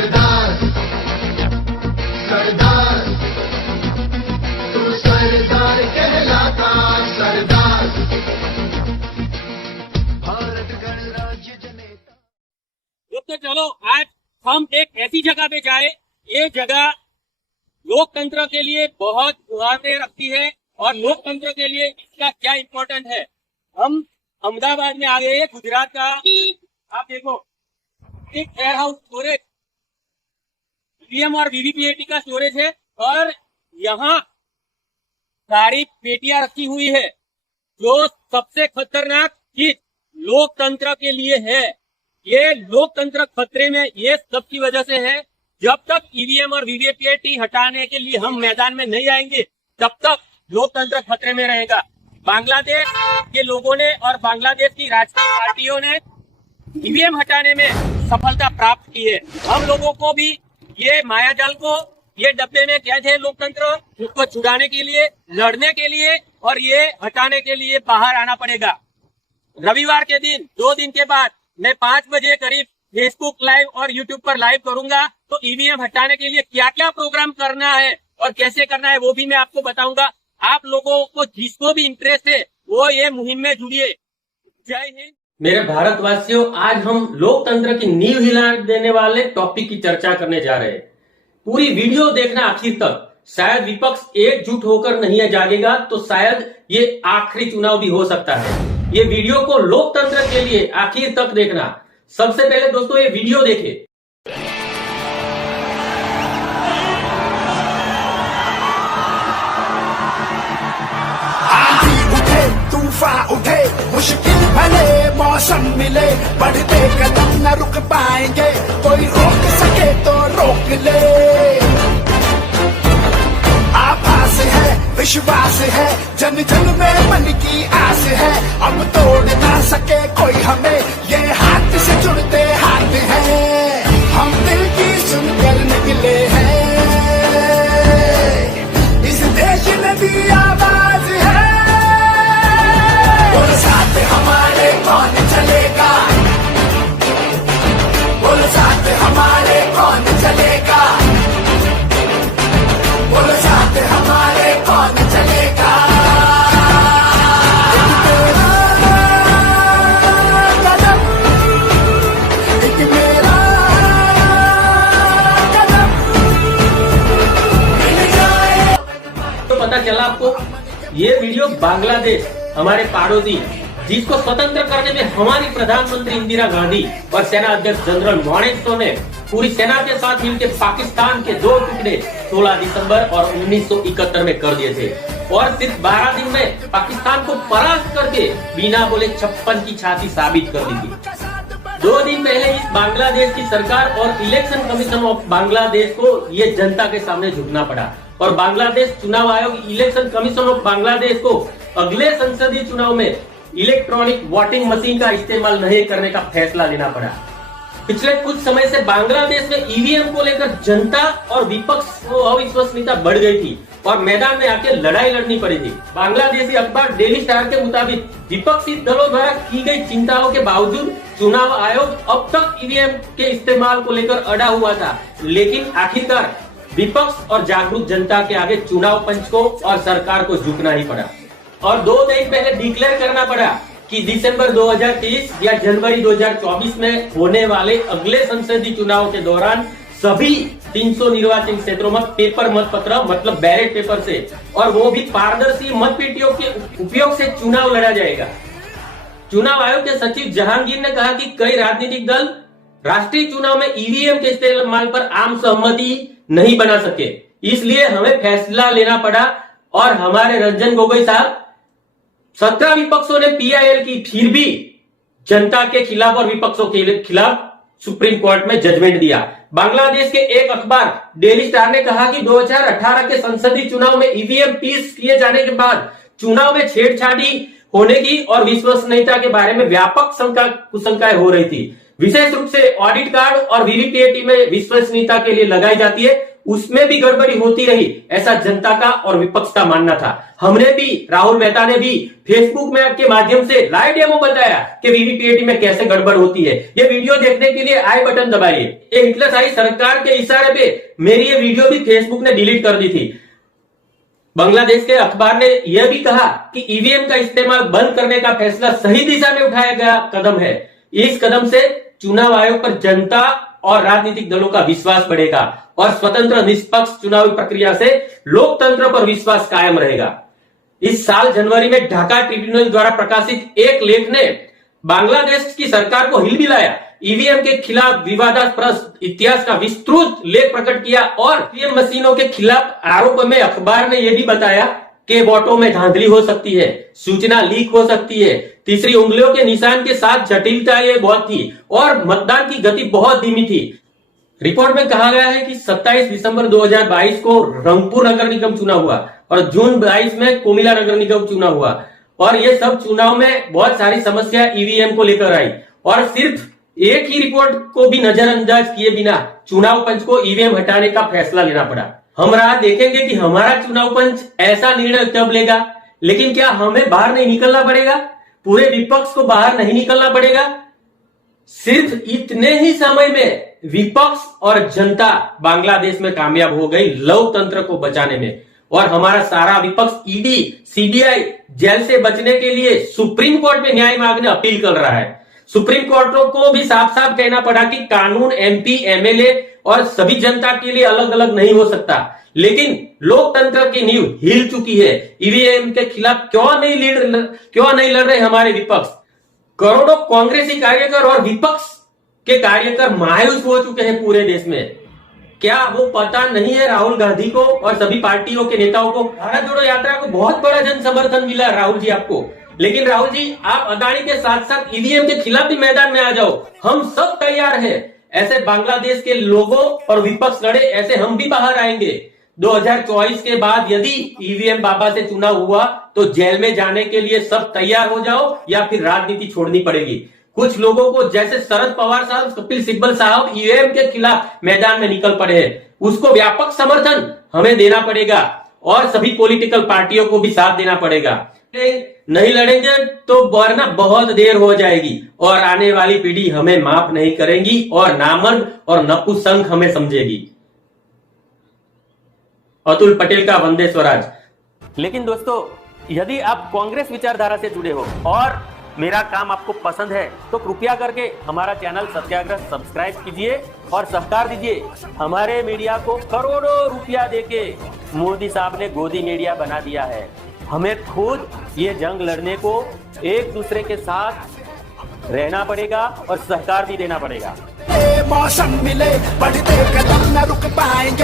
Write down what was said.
सरदार सरदार तू सरदार कहलाता सरदार भारत गणराज्य जननेता। तो चलो आज हम एक ऐसी जगह पे जाए, ये जगह लोकतंत्र के लिए बहुत मायने रखती है और लोकतंत्र के लिए इसका क्या इम्पोर्टेंट है। हम अहमदाबाद में आ गए हैं, गुजरात का। आप देखो, एक एयर हाउस स्टोरेज ईवीएम और वीवीपीएटी का स्टोरेज है और यहाँ सारी पेटियां रखी हुई है जो सबसे खतरनाक चीज लोकतंत्र के लिए है। ये लोकतंत्र खतरे में ये सब की वजह से है। जब तक ईवीएम और वीवीपीएटी हटाने के लिए हम मैदान में नहीं आएंगे तब तक लोकतंत्र खतरे में रहेगा। बांग्लादेश के लोगों ने और बांग्लादेश की राजकीय पार्टियों ने ईवीएम हटाने में सफलता प्राप्त की है। हम लोगों को भी ये मायाजाल को, ये डब्बे में कैद है लोकतंत्र, उसको छुड़ाने के लिए, लड़ने के लिए और ये हटाने के लिए बाहर आना पड़ेगा। रविवार के दिन 2 दिन के बाद मैं 5 बजे करीब फेसबुक लाइव और यूट्यूब पर लाइव करूंगा। तो ईवीएम हटाने के लिए क्या क्या प्रोग्राम करना है और कैसे करना है वो भी मैं आपको बताऊंगा। आप लोगों को जिसको भी इंटरेस्ट है वो ये मुहिम में जुड़िए। जय हिंद। मेरे भारतवासियों, आज हम लोकतंत्र की नींव हिला देने वाले टॉपिक की चर्चा करने जा रहे हैं। पूरी वीडियो देखना आखिर तक। शायद विपक्ष एकजुट होकर नहीं जागेगा तो शायद ये आखिरी चुनाव भी हो सकता है। ये वीडियो को लोकतंत्र के लिए आखिर तक देखना। सबसे पहले दोस्तों ये वीडियो देखें। तूफान उठे, मुश्किल भले मौसम मिले, बढ़ते कदम न रुक पाएंगे, कोई रोक सके तो रोक ले। आभास है, विश्वास है, जन जन में मन की आस है, अब तोड़ ना सके कोई हमें, ये हाथ से जुड़ते हाथ हैं, हम दिल की सुनकर निकले हैं, इस देश ने दी आवाज है, बोल साथ हमारे कौन चलेगा, बोल साथ हमारे कौन चलेगा, बोल साथ हमारे कौन चलेगा। एक मेरा कदम मिल जाए। तो पता चला आपको, ये वीडियो बांग्लादेश हमारे पड़ोसी, जिसको स्वतंत्र करने में हमारी प्रधानमंत्री इंदिरा गांधी और सेना अध्यक्ष जनरल मानेकशॉ ने पूरी सेना के साथ मिलकर पाकिस्तान के 2 टुकड़े 16 दिसंबर और 1971 में कर दिए थे और सिर्फ 12 दिन में पाकिस्तान को परास्त करके बिना बोले 56 की छाती साबित कर दी थी। 2 दिन पहले इस बांग्लादेश की सरकार और इलेक्शन कमीशन ऑफ बांग्लादेश को ये जनता के सामने झुकना पड़ा और बांग्लादेश चुनाव आयोग इलेक्शन कमीशन ऑफ बांग्लादेश को अगले संसदीय चुनाव में इलेक्ट्रॉनिक वोटिंग मशीन का इस्तेमाल नहीं करने का फैसला लेना पड़ा। पिछले कुछ समय से बांग्लादेश में ईवीएम को लेकर जनता और विपक्ष को अविश्वसनीयता बढ़ गई थी और मैदान में आके लड़ाई लड़नी पड़ी थी। बांग्लादेशी अखबार डेली स्टार के मुताबिक विपक्षी दलों द्वारा की गई चिंताओं के बावजूद चुनाव आयोग अब तक ईवीएम के इस्तेमाल को लेकर अड़ा हुआ था, लेकिन आखिरकार विपक्ष और जागरूक जनता के आगे चुनाव पंच को और सरकार को झुकना ही पड़ा और 2 दिन पहले डिक्लेयर करना पड़ा कि दिसंबर 2023 या जनवरी 2024 में होने वाले अगले संसदीय चुनाव के दौरान सभी 300 निर्वाचन क्षेत्रों में पेपर मतपत्र मतलब बैलेट पेपर से और वो भी पारदर्शी मतपेटियों के उपयोग से चुनाव लड़ा जाएगा। चुनाव आयोग के सचिव जहांगीर ने कहा कि कई राजनीतिक दल राष्ट्रीय चुनाव में ईवीएम के इस्तेमाल पर आम सहमति नहीं बना सके, इसलिए हमें फैसला लेना पड़ा और हमारे रंजन गोगोई साहब 17 विपक्षों ने पीआईएल की फिर भी जनता के खिलाफ और विपक्षों के खिलाफ सुप्रीम कोर्ट में जजमेंट दिया। बांग्लादेश के एक अखबार डेली स्टार ने कहा कि 2018 के संसदीय चुनाव में ईवीएम पीस किए जाने के बाद चुनाव में छेड़छाड़ी होने की और विश्वसनीयता के बारे में व्यापक कुशंकाएं हो रही थी। विशेष रूप से ऑडिट कार्ड और वीवीपीएटी में विश्वसनीयता के लिए लगाई जाती है उसमें भी गड़बड़ी होती रही, ऐसा जनता का और विपक्ष का मानना था। हमने भी, राहुल मेहता ने भी फेसबुक में के माध्यम से लाइव डेमो बताया कि वीवीपीएटी में कैसे गड़बड़ होती है। ये वीडियो देखने के लिए आई बटन दबाइए। ये हिटलरशाही सरकार के इशारे पे मेरी ये वीडियो भी फेसबुक ने डिलीट कर दी थी। बांग्लादेश के अखबार ने यह भी कहा कि ईवीएम का इस्तेमाल बंद करने का फैसला सही दिशा में उठाया गया कदम है। इस कदम से चुनाव आयोग पर जनता और राजनीतिक दलों का विश्वास बढ़ेगा और स्वतंत्र निष्पक्ष चुनावी प्रक्रिया से लोकतंत्र पर विश्वास कायम रहेगा। इस साल जनवरी में ढाका ट्रिब्यूनल द्वारा प्रकाशित एक लेख ने बांग्लादेश की सरकार को हिलमिलाया। ईवीएम के खिलाफ विवादास्पद इतिहास का विस्तृत लेख प्रकट किया और ईवीएम मशीनों के खिलाफ आरोप में अखबार ने यह भी बताया कि वोटों में धांधली हो सकती है, सूचना लीक हो सकती है, तीसरी उंगलियों के निशान के साथ जटिलता ये बहुत थी और मतदान की गति बहुत धीमी थी। रिपोर्ट में कहा गया है कि 27 दिसंबर 2022 को रंगपुर नगर निगम चुनाव हुआ और जून 22 में कोमिला नगर निगम चुनाव हुआ और ये सब चुनाव में बहुत सारी समस्या ईवीएम को लेकर आई और सिर्फ एक ही रिपोर्ट को भी नजरअंदाज किए बिना चुनाव पंच को ईवीएम हटाने का फैसला लेना पड़ा। हम राह देखेंगे कि हमारा चुनाव पंच ऐसा निर्णय कब लेगा, लेकिन क्या हमें बाहर नहीं निकलना पड़ेगा? पूरे विपक्ष को बाहर नहीं निकलना पड़ेगा? सिर्फ इतने ही समय में विपक्ष और जनता बांग्लादेश में कामयाब हो गई लोकतंत्र को बचाने में और हमारा सारा विपक्ष ईडी, सीबीआई जेल से बचने के लिए सुप्रीम कोर्ट में न्याय मांगने अपील कर रहा है। सुप्रीम कोर्ट को भी साफ साफ कहना पड़ा कि कानून एमपी, एमएलए और सभी जनता के लिए अलग अलग नहीं हो सकता, लेकिन लोकतंत्र की नींव हिल चुकी है। ईवीएम के खिलाफ क्यों नहीं लड़ रहे हमारे विपक्ष? करोड़ों कांग्रेसी कार्यकर और विपक्ष के कार्यकर मायूस हो चुके हैं पूरे देश में। क्या वो पता नहीं है राहुल गांधी को और सभी पार्टियों के नेताओं को? भारत जोड़ो यात्रा को बहुत बड़ा जन समर्थन मिला राहुल जी आपको, लेकिन राहुल जी आप अदानी के साथ साथ ईवीएम के खिलाफ भी मैदान में आ जाओ, हम सब तैयार हैं। ऐसे बांग्लादेश के लोगों और विपक्ष लड़े, ऐसे हम भी बाहर आएंगे। 2024 के बाद यदि ईवीएम बाबा से चुनाव हुआ तो जेल में जाने के लिए सब तैयार हो जाओ या फिर राजनीति छोड़नी पड़ेगी। कुछ लोगों को जैसे शरद पवार साहब, कपिल सिब्बल साहब ईवीएम के खिलाफ मैदान में निकल पड़े हैं, उसको व्यापक समर्थन हमें देना पड़ेगा और सभी पॉलिटिकल पार्टियों को भी साथ देना पड़ेगा। नहीं लड़ेंगे तो वरना बहुत देर हो जाएगी और आने वाली पीढ़ी हमें माफ नहीं करेगी और नामर्द और नपुंसक हमें समझेगी। अतुल पटेल का वंदे स्वराज। लेकिन दोस्तों, यदि आप कांग्रेस विचारधारा से जुड़े हो और मेरा काम आपको पसंद है तो कृपया करके हमारा चैनल सत्याग्रह सब्सक्राइब कीजिए और सहकार दीजिए। हमारे मीडिया को करोड़ों रुपया देके मोदी साहब ने गोदी मीडिया बना दिया है। हमें खुद ये जंग लड़ने को एक दूसरे के साथ रहना पड़ेगा और सहकार भी देना पड़ेगा। मौसम मिले बढ़ते कदम न रुक पाएंगे।